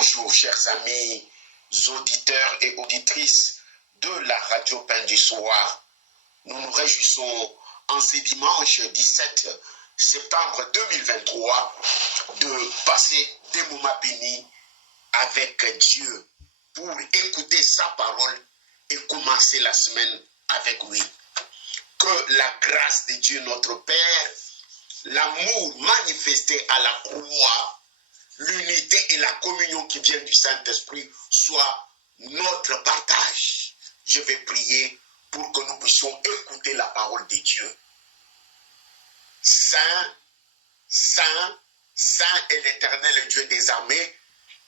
Bonjour, chers amis, auditeurs et auditrices de la radio Pain du Soir. Nous nous réjouissons en ce dimanche 17 septembre 2023 de passer des moments bénis avec Dieu pour écouter sa parole et commencer la semaine avec lui. Que la grâce de Dieu notre Père, l'amour manifesté à la croix, l'unité et la communion qui viennent du Saint-Esprit soient notre partage. Je vais prier pour que nous puissions écouter la parole de Dieu. Saint, Saint, Saint est l'Éternel Dieu des armées,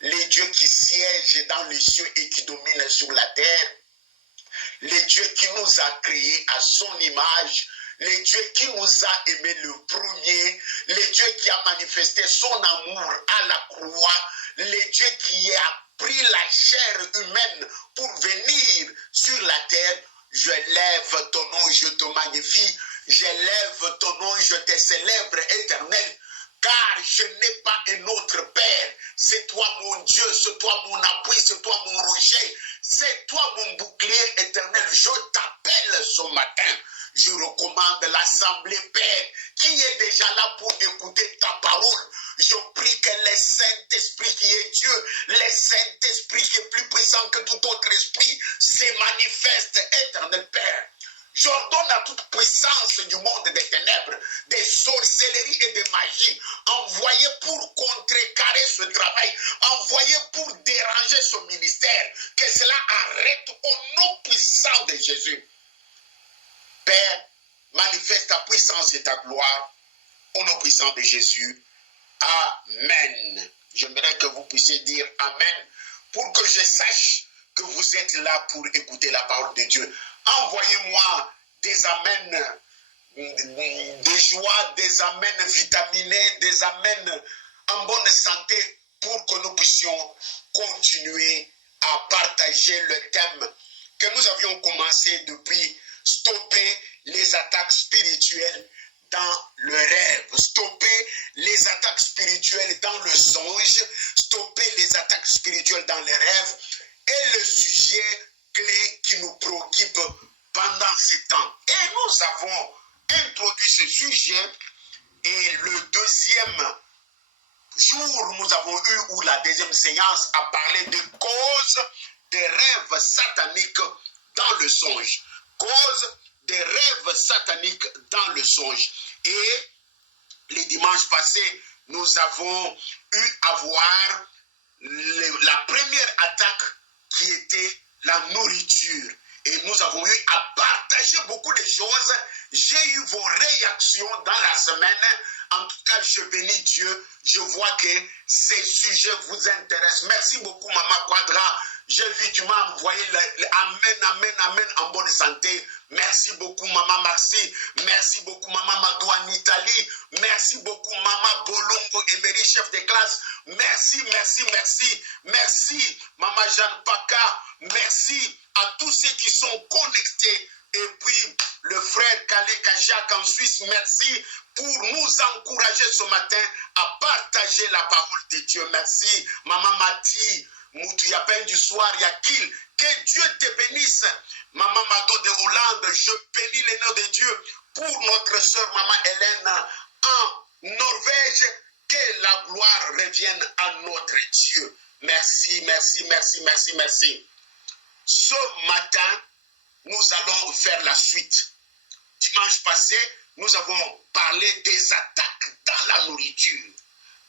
le Dieu qui siège dans les cieux et qui domine sur la terre, le Dieu qui nous a créés à son image, le Dieu qui nous a aimés le premier, le Dieu qui a manifesté son amour à la croix, le Dieu qui a pris la chair humaine pour venir sur la terre. Je lève ton nom, je te magnifie, je lève ton nom, je te célèbre éternel, car je n'ai pas un autre Père. C'est toi mon Dieu, c'est toi mon appui, c'est toi mon rocher, c'est toi mon bouclier éternel. Je t'appelle ce matin. Je recommande l'Assemblée, Père, qui est déjà là pour écouter ta parole. Je prie que le Saint-Esprit qui est Dieu, le Saint-Esprit qui est plus puissant que tout autre esprit, se manifeste, éternel Père. J'ordonne à toute puissance du monde des ténèbres, des sorcelleries et des magies, envoyées pour contrecarrer ce travail, envoyées pour déranger ce ministère, que cela arrête au nom puissant de Jésus. Père, manifeste ta puissance et ta gloire au nom puissant de Jésus. Amen. J'aimerais que vous puissiez dire Amen pour que je sache que vous êtes là pour écouter la parole de Dieu. Envoyez-moi des amens de joie, des amens vitaminés, des amens en bonne santé pour que nous puissions continuer à partager le thème que nous avions commencé depuis stopper les attaques spirituelles dans le rêve, stopper les attaques spirituelles dans le songe, stopper les attaques spirituelles dans les rêves et le sujet clé qui nous préoccupe pendant ce temps. Et nous avons introduit ce sujet et le deuxième jour, nous avons eu, ou la deuxième séance a parlé de causes des rêves sataniques dans le songe. Cause des rêves sataniques dans le songe. Et les dimanches passés, nous avons eu à voir la première attaque qui était la nourriture. Et nous avons eu à partager beaucoup de choses. J'ai eu vos réactions dans la semaine. En tout cas, je bénis Dieu. Je vois que ces sujets vous intéressent. Merci beaucoup, Maman Quadra. J'ai vu, tu m'as envoyé Amen, Amen, Amen en bonne santé. Merci beaucoup, Maman Maxi. Merci beaucoup, Maman Madou en Italie. Merci beaucoup, Maman Bolongo, Emery, chef de classe. Merci, merci, merci. Merci, Maman Jeanne Paca. Merci à tous ceux qui sont connectés. Et puis, le frère Kale Kajak en Suisse, merci pour nous encourager ce matin à partager la parole de Dieu. Merci, Maman Mati. Moutou Pain du Soir, Yakil, que Dieu te bénisse. Maman Mado de Hollande, je bénis le nom de Dieu pour notre soeur Maman Hélène en Norvège, que la gloire revienne à notre Dieu. Merci, merci, merci, merci, merci. Ce matin, nous allons faire la suite. Dimanche passé, nous avons parlé des attaques dans la nourriture,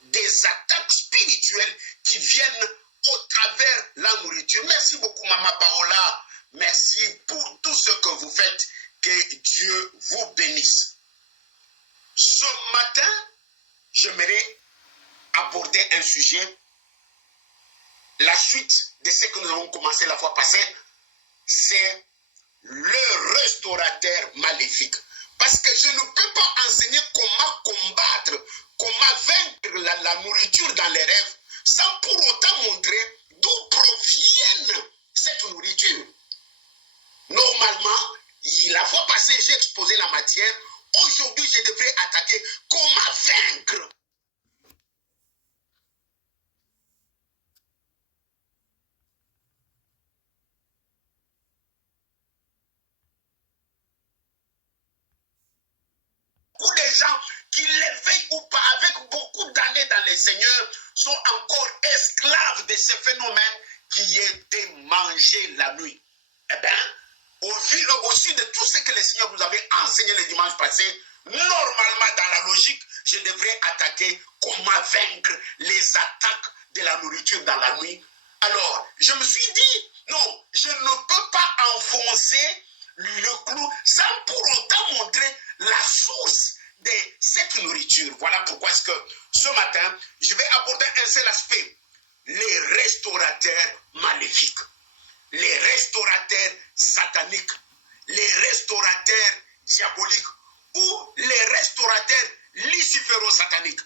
des attaques spirituelles qui viennent au travers la nourriture. Merci beaucoup, Maman Paola. Merci pour tout ce que vous faites. Que Dieu vous bénisse. Ce matin, j'aimerais aborder un sujet. La suite de ce que nous avons commencé la fois passée, c'est le restaurateur maléfique. Parce que je ne peux pas enseigner comment combattre, comment vaincre la nourriture dans les rêves, sans pour autant montrer d'où proviennent cette nourriture. Normalement, la fois passée, j'ai exposé la matière. Aujourd'hui, je devrais attaquer comment vaincre les seigneurs sont encore esclaves de ce phénomène qui est de manger la nuit. Eh bien, au vu de tout ce que les seigneurs vous avez enseigné le dimanche passé, normalement, dans la logique, je devrais attaquer comment vaincre les attaques de la nourriture dans la nuit. Alors, je me suis dit, non, je ne peux pas enfoncer le clou sans pour autant montrer la source de cette nourriture. Voilà pourquoi est-ce que ce matin, je vais aborder un seul aspect, les restaurateurs maléfiques, les restaurateurs sataniques, les restaurateurs diaboliques ou les restaurateurs luciféro-sataniques.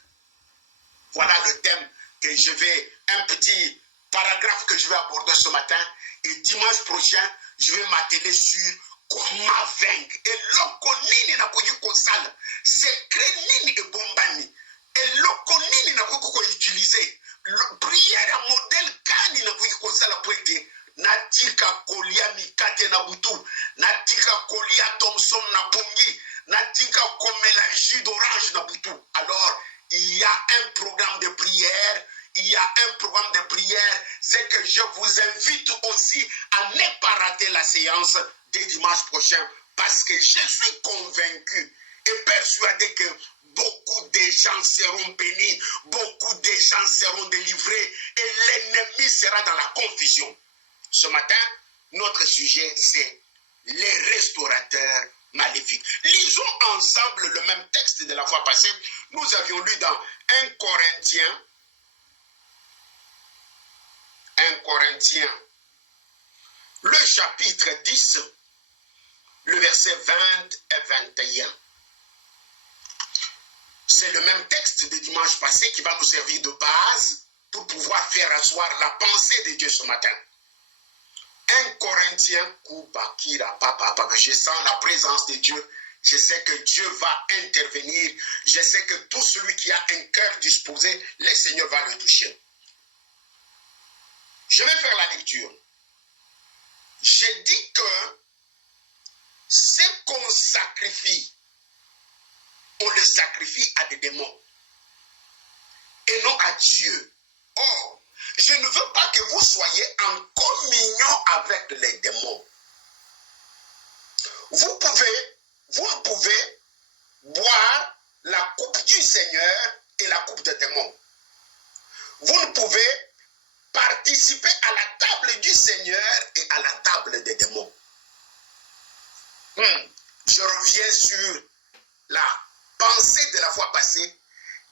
Voilà le thème que je vais, un petit paragraphe que je vais aborder ce matin. Et dimanche prochain, je vais m'atteler sur comment vaincre. Et l'okonini na koyi kosala, secret nini e bombani. Et l'okonini na koyi utiliser. Prière à modèle kani na koyi kosala poete. Natika kolia mikate na butu, natika kolia Thomson na pongi, natika komela jus d'orange na butu. Alors, il y a un programme de prière, c'est que je vous invite aussi à ne pas rater la séance de dimanche prochain, parce que je suis convaincu et persuadé que beaucoup de gens seront bénis, beaucoup de gens seront délivrés, et l'ennemi sera dans la confusion. Ce matin, notre sujet, c'est les restaurateurs maléfiques. Lisons ensemble le même texte de la fois passée. Nous avions lu dans 1 Corinthiens, le chapitre 10, le verset 20 et 21. C'est le même texte de dimanche passé qui va nous servir de base pour pouvoir faire asseoir la pensée de Dieu ce matin. 1 Corinthiens, je sens la présence de Dieu. Je sais que Dieu va intervenir. Je sais que tout celui qui a un cœur disposé, le Seigneur va le toucher. Je vais faire la lecture. J'ai dit que ce qu'on sacrifie, on le sacrifie à des démons et non à Dieu. Or, je ne veux pas que vous soyez en communion avec les démons. Vous ne pouvez boire la coupe du Seigneur et la coupe des démons. Vous ne pouvez participer à la table du Seigneur et à la table des démons. Je reviens sur la pensée de la fois passée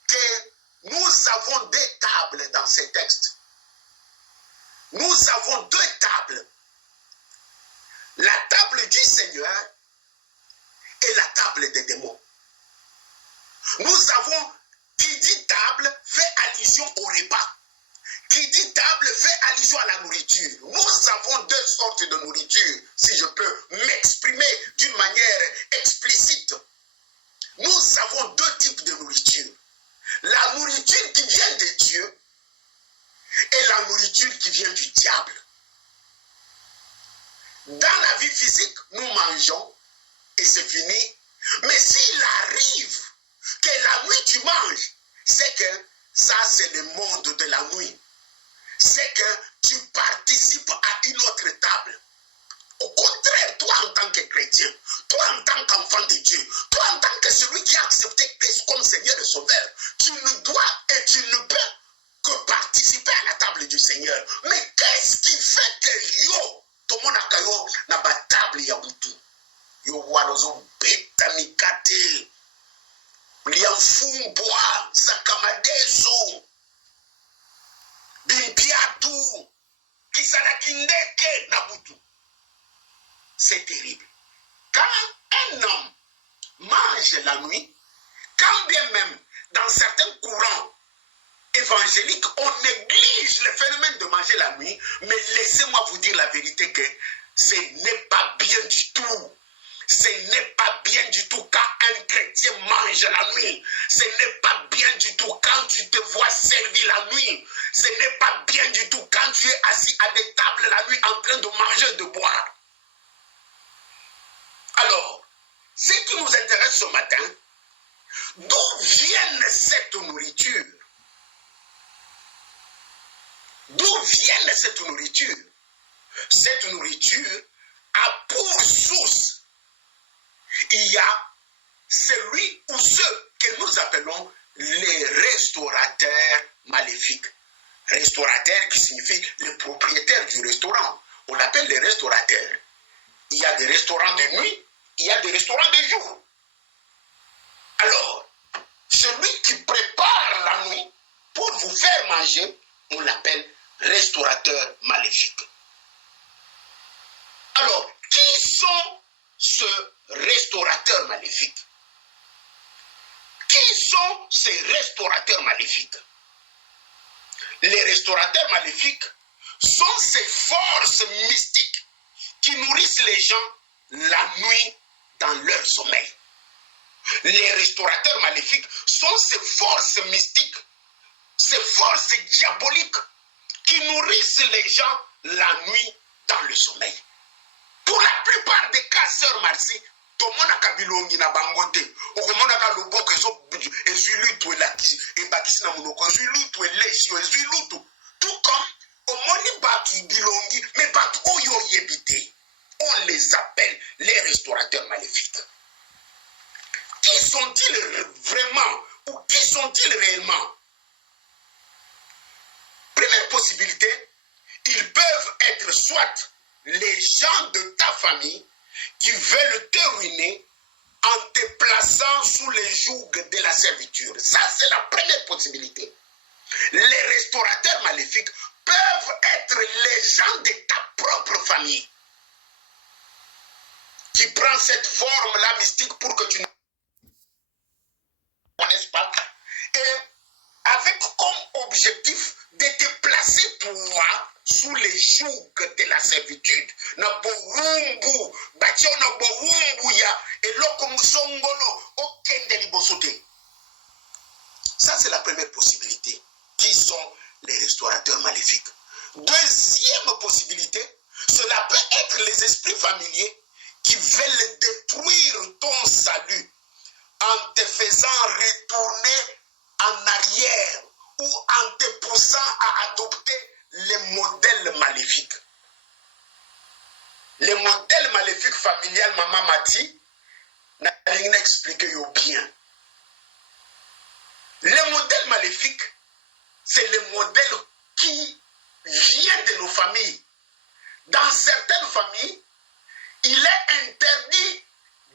que nous avons deux tables dans ces textes. Nous avons deux tables. La table du Seigneur et la table des démons. Nous avons, qui dit table, fait allusion au repas. Qui dit table, fait allusion à la nourriture. Nous avons deux sortes de nourriture, si je peux m'exprimer d'une manière explicite. Nous avons deux types de nourriture. La nourriture qui vient de Dieu et la nourriture qui vient du diable. Dans la vie physique, nous mangeons et c'est fini. Mais s'il arrive que la nuit tu manges, c'est que ça c'est le monde de la nuit. C'est que tu participes à une autre table. Au contraire, toi en tant que chrétien, toi en tant qu'enfant de Dieu, toi en tant que celui qui a accepté Christ comme Seigneur et Sauveur, tu ne dois et tu ne peux que participer à la table du Seigneur. Mais qu'est-ce qui fait que yo, tout le monde a caillou, na ba table ya butu. Yo wanozo beta mikate, liamfumbwa, zakamadezo, bimpiatu, kisalakindeke na butu. C'est terrible. Quand un homme mange la nuit, quand bien même dans certains courants évangéliques, on néglige le phénomène de manger la nuit, mais laissez-moi vous dire la vérité que ce n'est pas bien du tout. Ce n'est pas bien du tout quand un chrétien mange la nuit. Ce n'est pas bien du tout quand tu te vois servir la nuit. Ce n'est pas bien du tout quand tu es assis à des tables la nuit en train de manger, de boire. Alors, ce qui nous intéresse ce matin, d'où viennent cette nourriture? D'où vient cette nourriture? Cette nourriture a pour source, il y a celui ou ceux que nous appelons les restaurateurs maléfiques. Restaurateurs qui signifie le propriétaire du restaurant. On l'appelle les restaurateurs. Il y a des restaurants de nuit, il y a des restaurants de jour. Alors, celui qui prépare la nuit pour vous faire manger, on l'appelle restaurateur maléfique. Alors, qui sont ces restaurateurs maléfiques? Qui sont ces restaurateurs maléfiques? Les restaurateurs maléfiques sont ces forces mystiques qui nourrissent les gens la nuit dans leur sommeil. Les restaurateurs maléfiques sont ces forces mystiques, ces forces diaboliques qui nourrissent les gens la nuit dans le sommeil. Pour la plupart des cas, sœur Marcy, tout le monde a kabilongi na bangote. Au monde a loboko ezuilutu elaki e bakisi na monoko ezuilutu elesio ezuilutu. Tout comme au monde batu bilongi mais batu oyo yebite. On les appelle les restaurateurs maléfiques. Qui sont-ils vraiment ou qui sont-ils réellement? Première possibilité, ils peuvent être soit les gens de ta famille qui veulent te ruiner en te plaçant sous les jougs de la servitude. Ça, c'est la première possibilité. Les restaurateurs maléfiques peuvent être les gens de ta propre famille qui prend cette forme-là mystique pour que tu ne connaisses pas et avec comme objectif de te placer toi sous les jougs de la servitude. Na boumbu, bachio na boumbu ya eloko musongolo okende libosote. Ça c'est la première possibilité. Qui sont les restaurateurs maléfiques? Deuxième possibilité, cela peut être les esprits familiers qui veulent détruire ton salut en te faisant retourner en arrière ou en te poussant à adopter les modèles maléfiques. Les modèles maléfiques familiales, maman m'a dit, n'a rien expliqué bien. Les modèles maléfiques, c'est les modèles qui viennent de nos familles. Dans certaines familles, il est interdit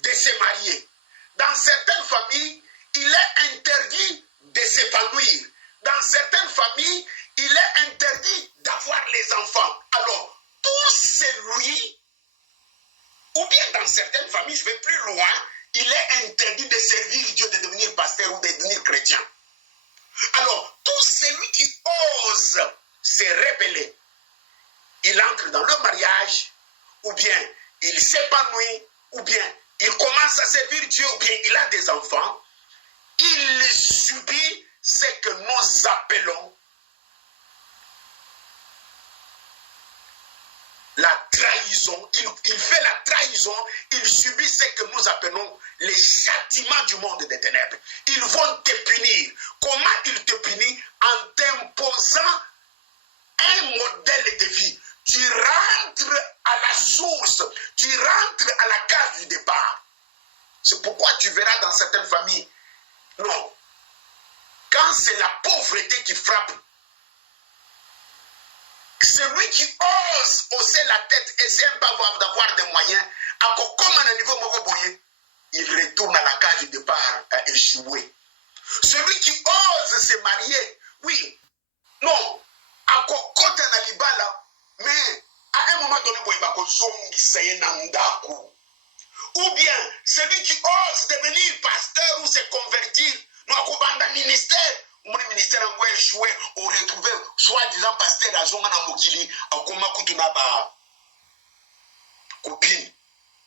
de se marier. Dans certaines familles, il est interdit de s'épanouir. Dans certaines familles, il est interdit d'avoir les enfants. Alors, tout celui, ou bien dans certaines familles, je vais plus loin, il est interdit de servir Dieu, de devenir pasteur ou de devenir chrétien. Alors, tout celui qui ose se révéler, il entre dans le mariage, ou bien il s'épanouit, ou bien il commence à servir Dieu, ou bien il a des enfants, il subit ce que nous appelons la trahison. Il fait la trahison, il subit ce que nous appelons les châtiments du monde des ténèbres. Ils vont te punir. Comment ils te punissent? En t'imposant un modèle de vie. Tu rentres à la source, tu rentres à la case du départ. C'est pourquoi tu verras dans certaines familles, non, quand c'est la pauvreté qui frappe, celui qui ose hausser la tête et c'est pas d'avoir des moyens, comme à un niveau mokoboye, il retourne à la case du départ à échouer. Celui qui ose se marier, oui, non, à kokota na libala, mais à un moment donné, ou bien celui qui ose devenir pasteur ou se convertir, dans le ministère, mon ministère a échoué, on retrouve soi-disant pasteur à Zonga Mokili, à Komakutunaba copine.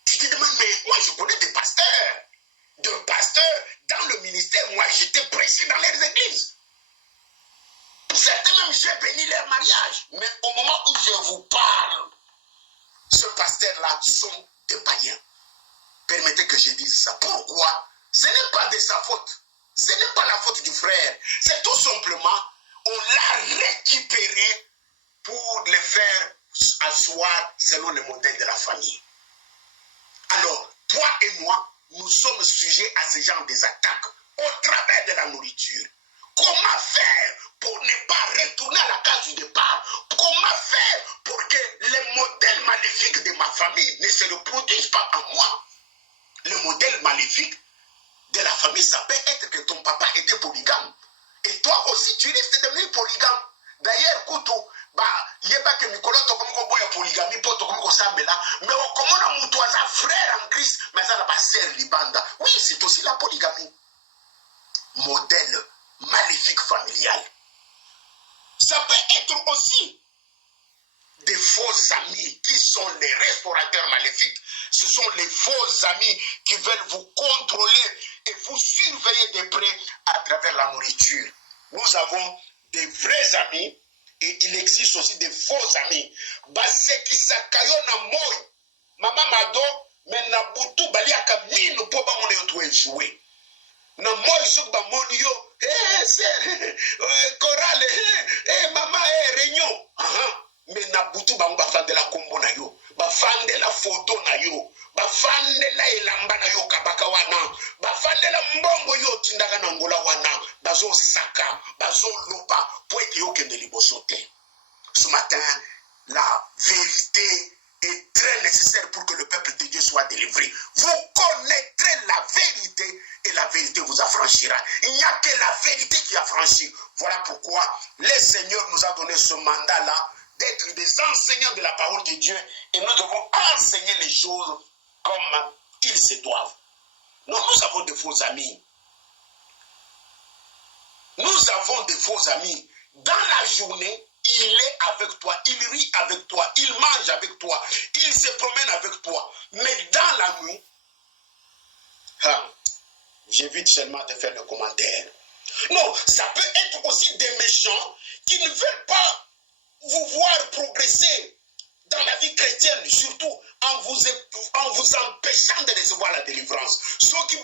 Tu te demandes, mais moi je connais des pasteurs dans le ministère, moi j'étais pressé dans leurs églises. Certains même j'ai béni leur mariage, mais au moment où je vous parle, ce pasteur-là sont des païens. Permettez que je dise ça. Pourquoi? Ce n'est pas de sa faute. Ce n'est pas la faute du frère. C'est tout simplement, on l'a récupéré selon le modèle de la famille. Alors, toi et moi, nous sommes sujets à ce genre d'attaques au travers de la nourriture. Comment faire pour ne pas retourner à la case du départ? Comment faire pour que les modèles maléfiques de ma famille ne se reproduisent pas en moi? Le modèle maléfique de la famille, ça peut être que ton papa était polygame. Et toi aussi, tu risques de devenir polygame. D'ailleurs, Koutou, il n'y a pas que Mikolo, tu as polygamie, tu as mais comment tu as frère en Christ, mais ça n'a pas sœur libanda. Oui, c'est aussi la polygamie. Modèle maléfique familial. Ça peut être aussi des faux amis qui sont les restaurateurs maléfiques. Ce sont les faux amis qui veulent vous contrôler et vous surveiller de près à travers la nourriture. Nous avons des vrais amis et il existe aussi des faux amis. Baseki sakayo na moi. Mama mado mais na butu baliaka minu po ba mona yotu ejouer. Na moi sok ba moni yo chorale mama réunion. Mais na butu bango bafande la kombo na yo, bafande la photo na yo, bafande la elamba na yo kabaka wana, bafande la mbongo yo tindaka na ngola wana, bazo saka, bazo lopa, pour que yo kende liboso te. Ce matin, la vérité est très nécessaire pour que le peuple de Dieu soit délivré. Vous connaîtrez la vérité et la vérité vous affranchira. Il n'y a que la vérité qui affranchit. Voilà pourquoi le Seigneur nous a donné ce mandat-là d'être des enseignants de la parole de Dieu et nous devons enseigner les choses comme ils se doivent. Nous avons de faux amis. Nous avons de faux amis. Dans la journée, il est avec toi, il rit avec toi, il mange avec toi, il se promène avec toi. Mais dans la nuit, j'évite seulement de faire le commentaire. Non, ça peut être aussi des méchants qui ne veulent pas vous voir progresser dans la vie chrétienne, surtout en vous empêchant de recevoir la délivrance. Ceux qui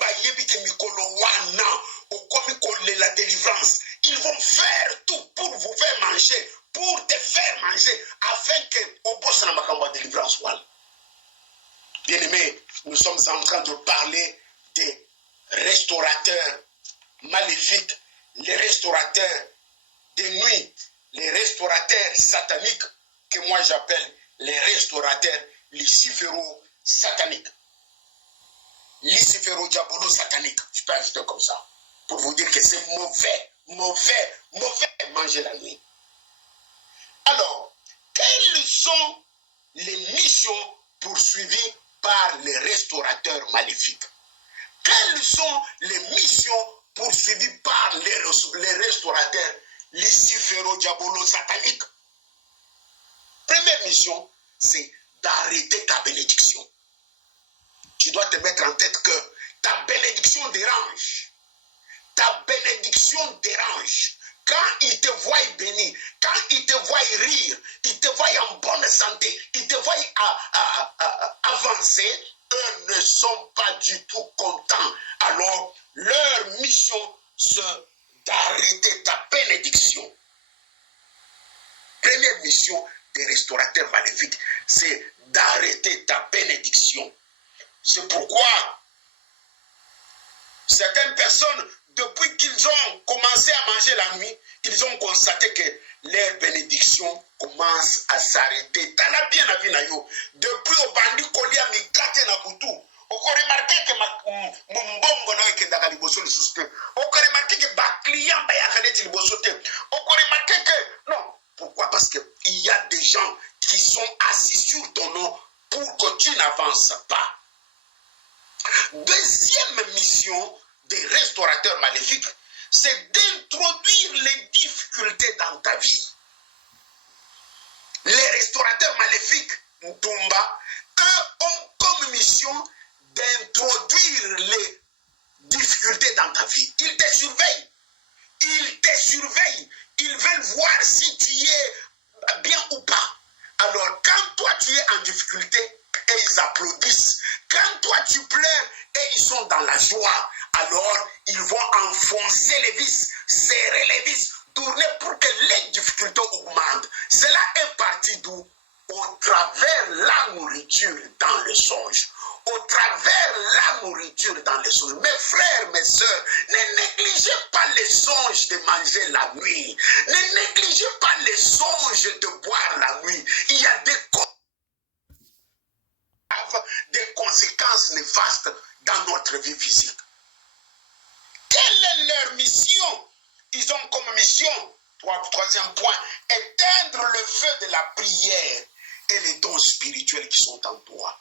la délivrance, ils vont faire tout pour vous faire manger, pour te faire manger, afin que au poste de la délivrance. Bien aimé, nous sommes en train de parler des restaurateurs maléfiques, les restaurateurs de nuit, les restaurateurs sataniques, que moi j'appelle les restaurateurs luciféro-sataniques. Luciféro-diabolo-satanique, je peux ajouter comme ça, pour vous dire que c'est mauvais manger la nuit. Alors, quelles sont les missions poursuivies par les restaurateurs maléfiques? Quelles sont les missions poursuivies par les restaurateurs luciféro-diabolo-sataniques? Première mission, c'est d'arrêter ta bénédiction. Tu dois te mettre en tête que ta bénédiction dérange. Ta bénédiction dérange. Quand ils te voient béni, quand ils te voient rire, ils te voient en bonne santé, ils te voient avancer, eux ne sont pas du tout contents. Alors, leur mission, c'est d'arrêter ta bénédiction. Première mission des restaurateurs maléfiques, c'est d'arrêter ta bénédiction. C'est pourquoi certaines personnes, depuis qu'ils ont commencé à manger la nuit, ils ont constaté que leur bénédiction commence à s'arrêter. T'as bien la vie na yo. Depuis au bandi kolia mikate na butu. On remarqué que mon bongo na ke daga liboso le suste. On remarqué que ba client ba ya kaneti liboso te. On remarqué que non. Pourquoi? Parce que il y a des gens qui sont assis sur ton nom pour que tu n'avances pas. Deuxième mission des restaurateurs maléfiques, c'est d'introduire les difficultés dans ta vie. Les restaurateurs maléfiques, Ntumba, eux ont comme mission d'introduire les difficultés dans ta vie. Ils te surveillent. Ils te surveillent. Ils veulent voir si tu es bien ou pas. Alors, quand toi tu es en difficulté, et ils applaudissent. Quand toi tu pleures, et ils sont dans la joie. Alors, ils vont enfoncer les vis, serrer les vis, tourner pour que les difficultés augmentent. Cela est parti d'où? Au travers la nourriture dans le songe. Au travers la nourriture dans les songes. Mes frères, mes sœurs, ne négligez pas les songes de manger la nuit. Ne négligez pas les songes de boire la nuit. Il y a des conséquences néfastes dans notre vie physique. Quelle est leur mission? Ils ont comme mission, troisième point, éteindre le feu de la prière et les dons spirituels qui sont en toi.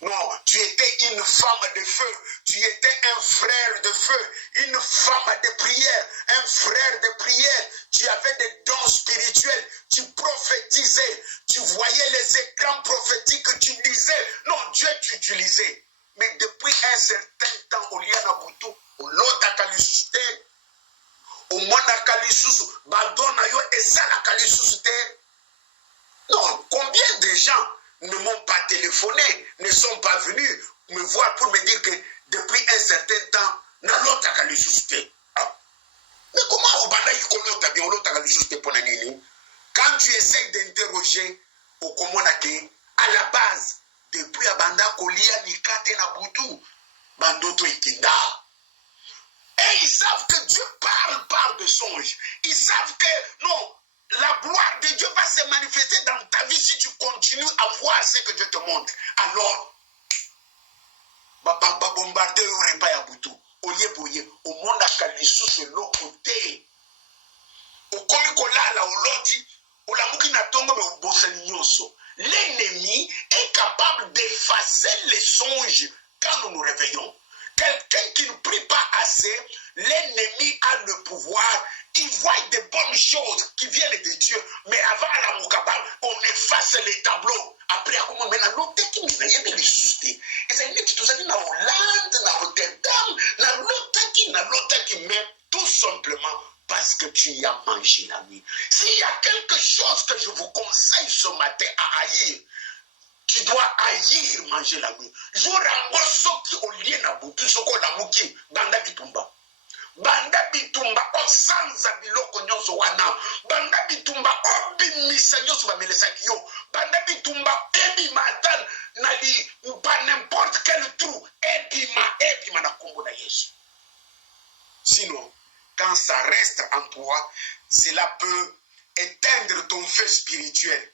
Non, tu étais une femme de feu, tu étais un frère de feu, une femme de prière, un frère de prière. Tu avais des dons spirituels, tu prophétisais, tu voyais les écrans prophétiques, tu lisais. Non, Dieu t'utilisait. Mais depuis un certain temps, au lieu d'aboutou, au lota kalisute, au mona kalisusu, badona yo esala kalisute. Non, combien de gens ne m'ont pas téléphoné, ne sont pas venus me voir pour me dire que depuis un certain temps, na lota kalisute. Mais comment au banda ikolota bien lota kalisute pour nini? Quand tu essayes d'interroger au komonake, à la base, depuis abanda kolia nikate na butu, bandoto ikinda. Et ils savent que Dieu parle par de songes. Ils savent que non, la gloire de Dieu va se manifester dans ta vie si tu continues à voir ce que Dieu te montre. Alors, bombarder au repas à Boutou. Au monde à Kalisou, c'est l'autre côté. Au komikola la oloti, au lamuki na tongo me bosanyoso. L'ennemi est capable d'effacer les songes quand nous nous réveillons. Quelqu'un qui ne prie pas assez, l'ennemi a le pouvoir. Il voit des bonnes choses qui viennent de Dieu, mais avant la moukaba, on efface les tableaux. Après, comment maintenant, l'autre qui m'a dit de susciter. Et ça dit que tout ça dit na Hollande, na Rotterdam, na l'autre qui met tout simplement parce que tu y as mangé la nuit. S'il y a quelque chose que je vous conseille ce matin à haïr, tu dois haïr manger la nuit. Jorango soki olie na butu soko la muki banda bitumba. Banda bitumba osanza biloko nyonso wana. Banda bitumba obimisa nyonso bamelesaki yo. Banda bitumba ebima atan na li pas n'importe quel trou. Ebima na kombo na Yesu. Sinon, quand ça reste en toi, cela peut éteindre ton feu spirituel.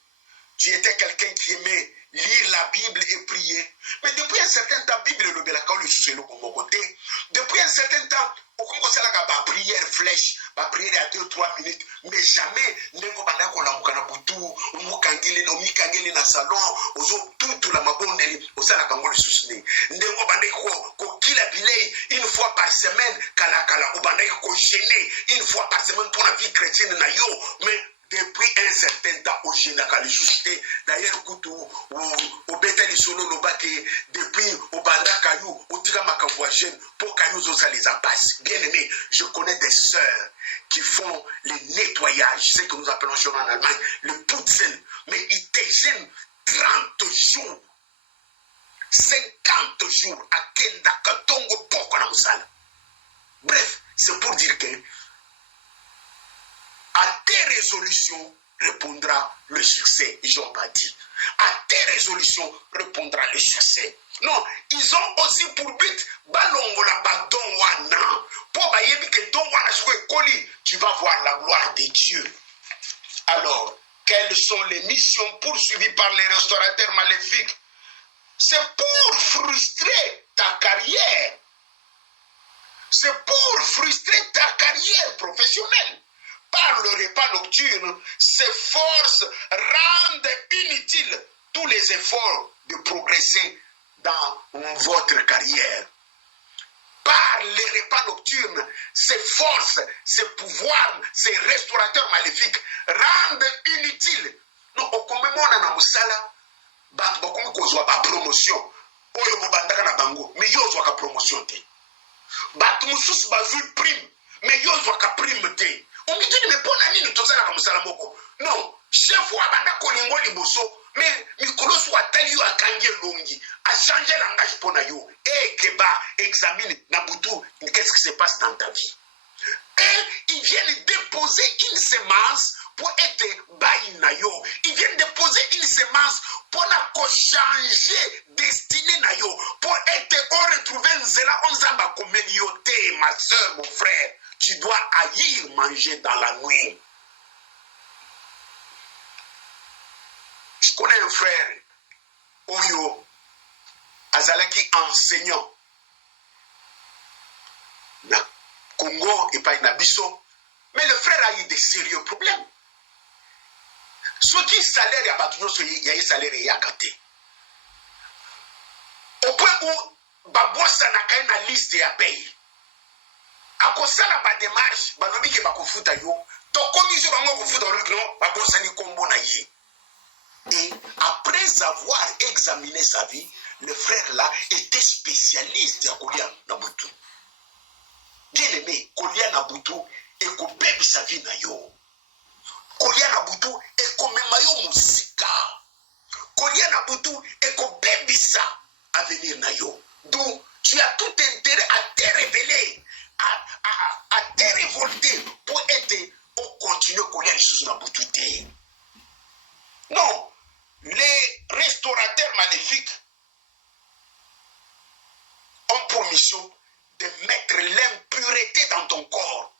Tu étais quelqu'un qui aimait lire la Bible et prier. Mais depuis un certain temps, la Bible le belaka le sous le côté. Depuis un certain temps, on commence à la prière flèche, la prière à 2-3 minutes, mais jamais nengo banda ko la mukana butu, mukangile no mikangile na salon, ozo tout la maboneli, osala kango le sous ne. Nengo banda ko kila bilei une fois par semaine, kala banda ko gêner une fois par semaine pour la vie chrétienne na yo, mais depuis un certain temps, au général, d'ailleurs, au bétel solo lobake, depuis au banda caillou, au tiramakamboa jeune, pour caillou, ça les apasse. Bien aimé, je connais des sœurs qui font les nettoyages, ce que nous appelons chez nous en Allemagne, le putzen, mais ils te gênent 30 jours, 50 jours, à Kenda, Katongo, Poko, na Moussala. Bref, c'est pour dire que à tes résolutions répondra le succès. Ils n'ont pas dit. À tes résolutions répondra le succès. Non, ils ont aussi pour but balongola badon wana. Pour bayebi que don wana soue koli, tu vas voir la gloire de Dieu. Alors, quelles sont les missions poursuivies par les restaurateurs maléfiques? C'est pour frustrer ta carrière. C'est pour frustrer ta carrière professionnelle. Par le repas nocturne, ces forces rendent inutiles tous les efforts de progresser dans votre carrière. Par les repas nocturnes, ces forces, ces pouvoirs, ces restaurateurs maléfiques rendent inutiles. Non, au commémora na musala, bat bakomi kozwa ba promotion. Oyo bobandaka na bango, mais yo zwa ka promotion te. Bat mususu bazui prime, mais yo zwa ka prime te. On me dit, mais pour la mine, tout ça, la musala moko. Non, chef ou abanda kolingo liboso, mais mikolo soit tali yo akangie longi, a changé langage pour na yo. Et keba examine Nabutu, qu'est-ce qui se passe dans ta vie. Et ils viennent déposer une semence pour être baï na yo. Ils viennent déposer une semence semence pour changer destinée na yo, pour être on retrouver nzela on zamba communauté, ma soeur, mon frère. Tu dois haïr manger dans la nuit. Je connais un frère, Oyo, Azalaki enseignant. Na Congo et pas Nabiso. Mais le frère a eu des sérieux problèmes. Ce qui salaire ya batuno so ya salaire ya kate. Au point où babosa na kai na liste ya paye. Akosala ba démarche balobi ke bakofuta yo. To komisio bango kofuta lo babosa ni kombo na ye. Et après avoir examiné sa vie, le frère là était spécialiste à Kolia Nabutu. Bien aimé, Kolia Nabutu et Kobebi sa vie na yo. Kolia Nabutu et Komemayo Musika. Kolia Nabutu et Kobebi sa avenir na yo. Donc, tu as tout intérêt à te révéler, à te révolter pour être au continu Kolia Nabutu. Non. Les restaurateurs maléfiques ont pour mission de mettre l'impureté dans ton corps.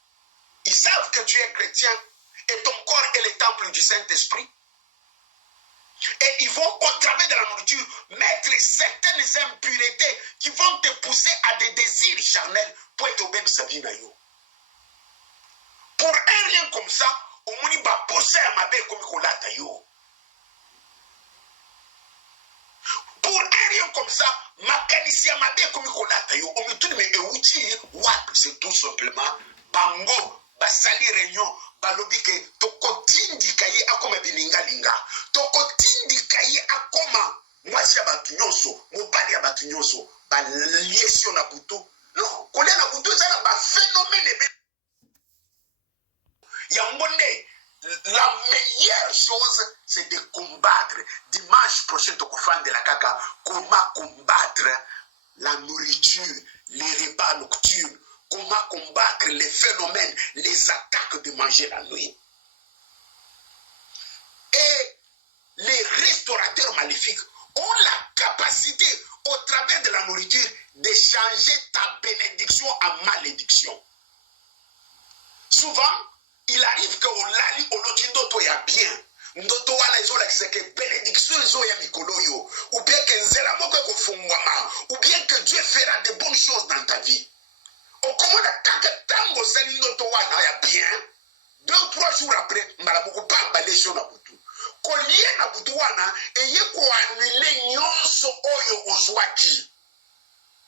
Ils savent que tu es chrétien et ton corps est le temple du Saint-Esprit. Et ils vont, au travers de la nourriture, mettre certaines impuretés qui vont te pousser à des désirs charnels pour être au même savinayo. Pour un rien comme ça, au moni va poser à ma belle comme kolata yo. Pour un rien comme ça, Makanisia Mabé comme Kolata yo, on me tourne mais outil, c'est tout simplement Bango, Basali Réunion, Balobike, Tokotindi Kaye Akoma Bilinga Linga, Tokotindi Kaye Akoma, Mwasi Abatunyonso, Mobali Abatunyonso, Baliesio Nabutu. Non, Kolia Nabutu, ça n'a pas phénomène. Yambonde. La meilleure chose, c'est de combattre. Dimanche prochain, tu vas de la caca. Comment combattre la nourriture, les repas nocturnes. Comment combattre les phénomènes, les attaques de manger la nuit. Et les restaurateurs maléfiques ont la capacité, au travers de la nourriture, de changer ta bénédiction en malédiction. Souvent, il arrive que lali oloti ndoto ya bien. Ndoto wana izola kiseke bénédiction izo ya mikolo yo. Ou bien que nzela moko ko fungwama. Ou bien que Dieu fera de bonnes choses dans ta vie. Au commande kaka tango sali ndoto wana ya bien. 2 ou 3 jours après, malabuko pa balesho na butu. Kolie na butu wana eye ko annule nyonso oyo ozwaki.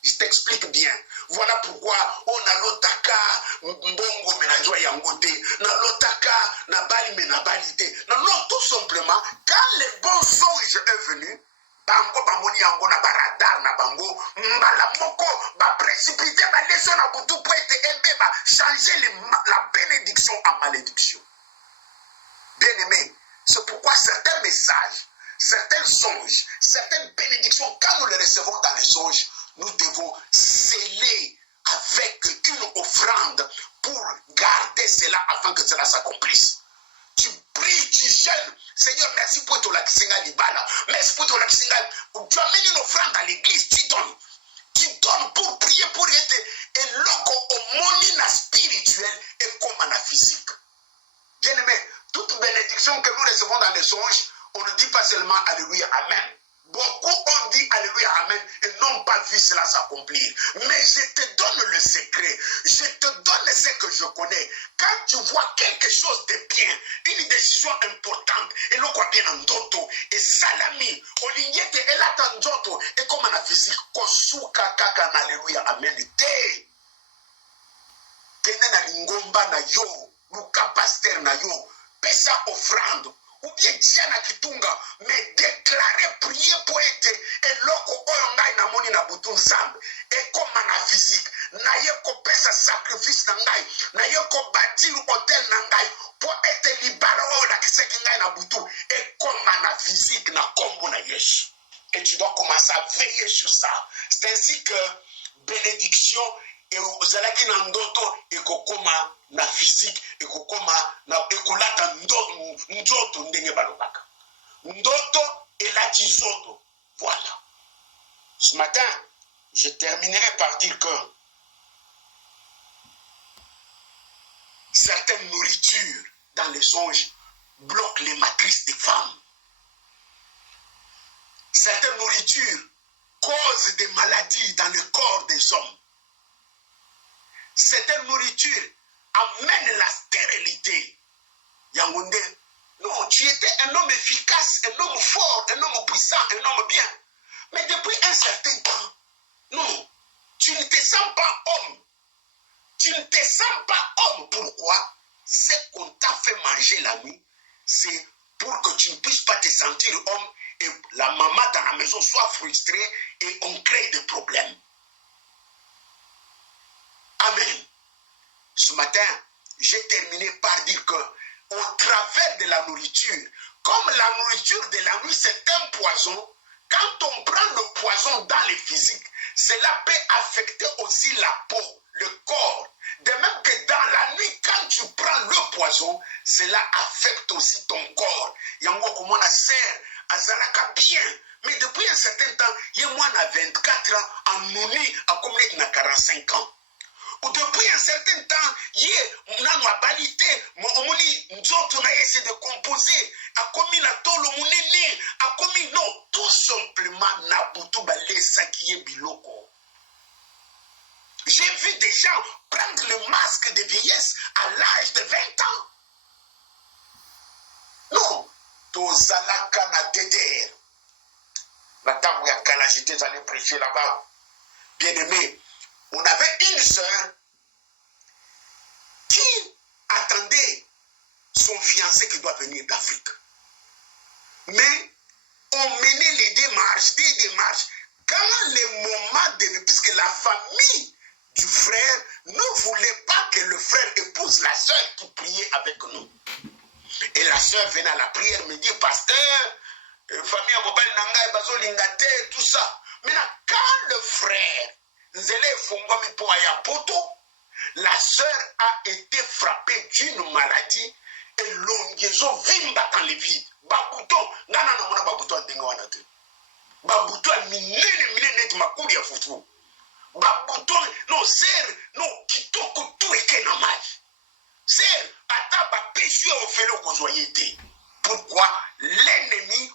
Je t'explique bien. Voilà pourquoi on a l'otaka, mbongo menajwa yangote, na l'otaka, na bali menabalite. Non, tout simplement, quand le bon songe est venu, bango bamoni yango na baradar na bango, mbala moko, ba précipité, ba leso na butu pour être aimé, ba changer la bénédiction en malédiction. Bien aimé, c'est pourquoi certains messages, certains songes, certaines bénédictions, quand nous les recevons dans les songes, nous devons sceller avec une offrande pour garder cela afin que cela s'accomplisse. Tu pries, tu jeûnes. Seigneur, merci pour ton lakisinga libala. Merci pour ton lakisinga. Tu amènes une offrande à l'église, tu donnes. Tu donnes pour prier, pour être et loco au monina spirituel et comme en physique. Bien aimé, toute bénédiction que nous recevons dans les songes, on ne dit pas seulement Alléluia, Amen. Beaucoup ont dit Alléluia, Amen et n'ont pas vu cela s'accomplir. Mais je te donne le secret. Je te donne ce que je connais. Quand tu vois quelque chose de bien, une décision importante, et l'on croit bien en doto, et salami, olignete, et la tandoto, et comme en physique, kosuka kaka na Alléluia, Amen. Te. Kene na lingomba na yo, luka pasteur na yo, pesa offrande. Ou bien Diana Kitunga, mais déclarer, prier pour être et loko oyongai na moni na butu nzambe et comme na physique na yeko pesa sacrifice na ngai na yeko bâtir hôtel na ngai pour être libéré la kiseki ngai na butu et comme na physique na kombo na Yesu. Et tu dois commencer à veiller sur ça. C'est ainsi que bénédiction et ozalaki na ndoto ekokoma na physique ekokoma na ekolata ndoto ndenge balobaka. Ndoto et la tisoto. Voilà. Ce matin, je terminerai par dire que certaines nourritures dans les songes bloquent les matrices des femmes. Certaines nourritures causent des maladies dans le corps des hommes. Certaines nourritures amènent la stérilité. Yangonde, non, tu étais un homme efficace, un homme fort, un homme puissant, un homme bien. Mais depuis un certain temps, non, tu ne te sens pas homme. Tu ne te sens pas homme. Pourquoi? Ce qu'on t'a fait manger la nuit, c'est pour que tu ne puisses pas te sentir homme et la maman dans la maison soit frustrée et on crée des problèmes. Amen. Ce matin, j'ai terminé par dire que au travers de la nourriture, comme la nourriture de la nuit c'est un poison, quand on prend le poison dans le physique, cela peut affecter aussi la peau, le corps. De même que dans la nuit, quand tu prends le poison, cela affecte aussi ton corps. Yango comme on a serre, azalaka bien. Mais depuis un certain temps, il y a moins de 24 ans, en Nouni, à combien de 45 ans. Ou depuis un certain temps, il y a balité, nzoto na essaie de composer, a commis la tolo munene, a commis non, tout simplement nabutu balé sakiye biloko. J'ai vu des gens prendre le masque de vieillesse à l'âge de 20 ans. Non, tozalaka na déder. La table ya kala, j'étais allé prêcher là-bas. Bien aimé, on avait une sœur qui attendait son fiancé qui doit venir d'Afrique. Mais on menait les démarches. Quand le moment de... Puisque la famille du frère ne voulait pas que le frère épouse la sœur qui priait avec nous. Et la sœur venait à la prière, me dit, pasteur, famille à Mobile Nangai, Bazo Lingate, tout ça. Maintenant, quand le frère, Nzele Fongomi Poaya Poto, la sœur a été frappée d'une maladie et l'onguezo vimba dans les vies. Babuto, nana na mona babuto ndenga wana te. Babuto minene makuri ya fufu. Babuto no ser no kitoko tout eke na maji. Ser ata ba péché au felo kozoyete. Pourquoi l'ennemi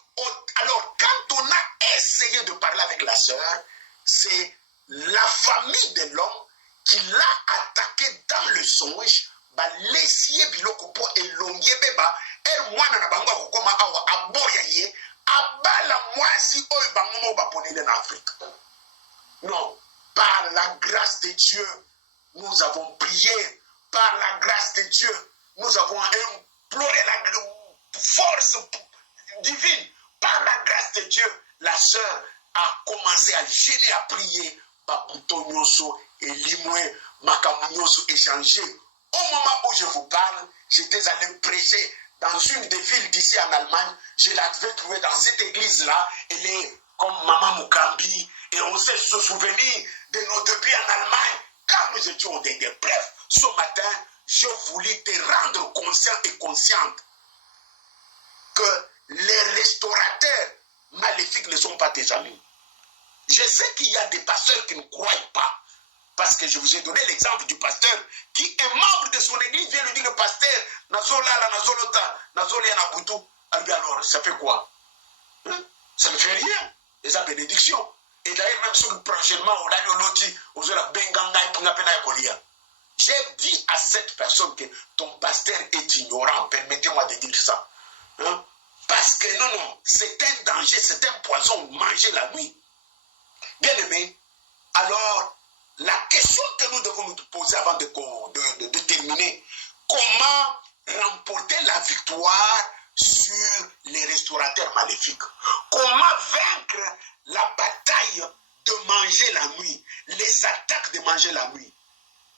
alors quand on a essayé de parler avec la sœur, c'est la famille de l'homme qui l'a attaqué dans le songe, ba lesiye biloko po elongie beba el mwana na bango akokoma awa aboya ye abala mwasi oyo bango mo baponele na Afrique. Non, par la grâce de Dieu, nous avons prié, par la grâce de Dieu, nous avons imploré la force divine. Par la grâce de Dieu, la sœur a commencé à gêner, à prier. Babuto nyoso et limoué, makamu nyoso échangé. Au moment où je vous parle, j'étais allé prêcher dans une des villes d'ici en Allemagne. Je l'avais trouvé dans cette église-là. Elle est comme Maman Mukambi. Et on sait se souvenir de nos débuts en Allemagne. Quand nous étions des bref, ce matin, je voulais te rendre conscient et consciente que les restaurateurs maléfiques ne sont pas tes amis. Je sais qu'il y a des pasteurs qui ne croient pas. Parce que je vous ai donné l'exemple du pasteur qui est membre de son église, vient lui dire le pasteur, Nazolala, Nazolota, Nazolia, Nabutu. Alors, ça fait quoi? Ça ne fait rien. Et sa bénédiction. Et d'ailleurs, même sur le prochainement, on a eu l'outil, on a Bengangai, j'ai dit à cette personne que ton pasteur est ignorant. Permettez-moi de dire ça. Parce que non, c'est un danger, c'est un poison, manger la nuit. Bien aimé, alors, la question que nous devons nous poser avant de terminer, comment remporter la victoire sur les restaurateurs maléfiques? Comment vaincre la bataille de manger la nuit, les attaques de manger la nuit?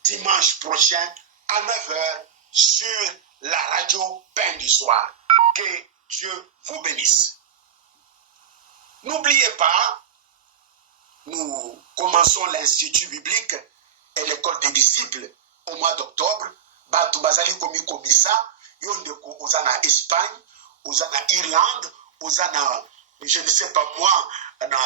Dimanche prochain, à 9h, sur la radio Pain du Soir. Que Dieu vous bénisse. N'oubliez pas, nous commençons l'Institut biblique et l'école des disciples au mois d'octobre. Batu bazali komi komisa, yonde ko ozana Espagne, ozana Irlande, ozana je ne sais pas moi, na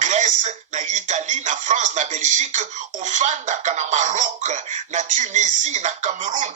Grèce, na Italie, na France, na Belgique, ofanda kana Maroc, na Tunisie, na Cameroun,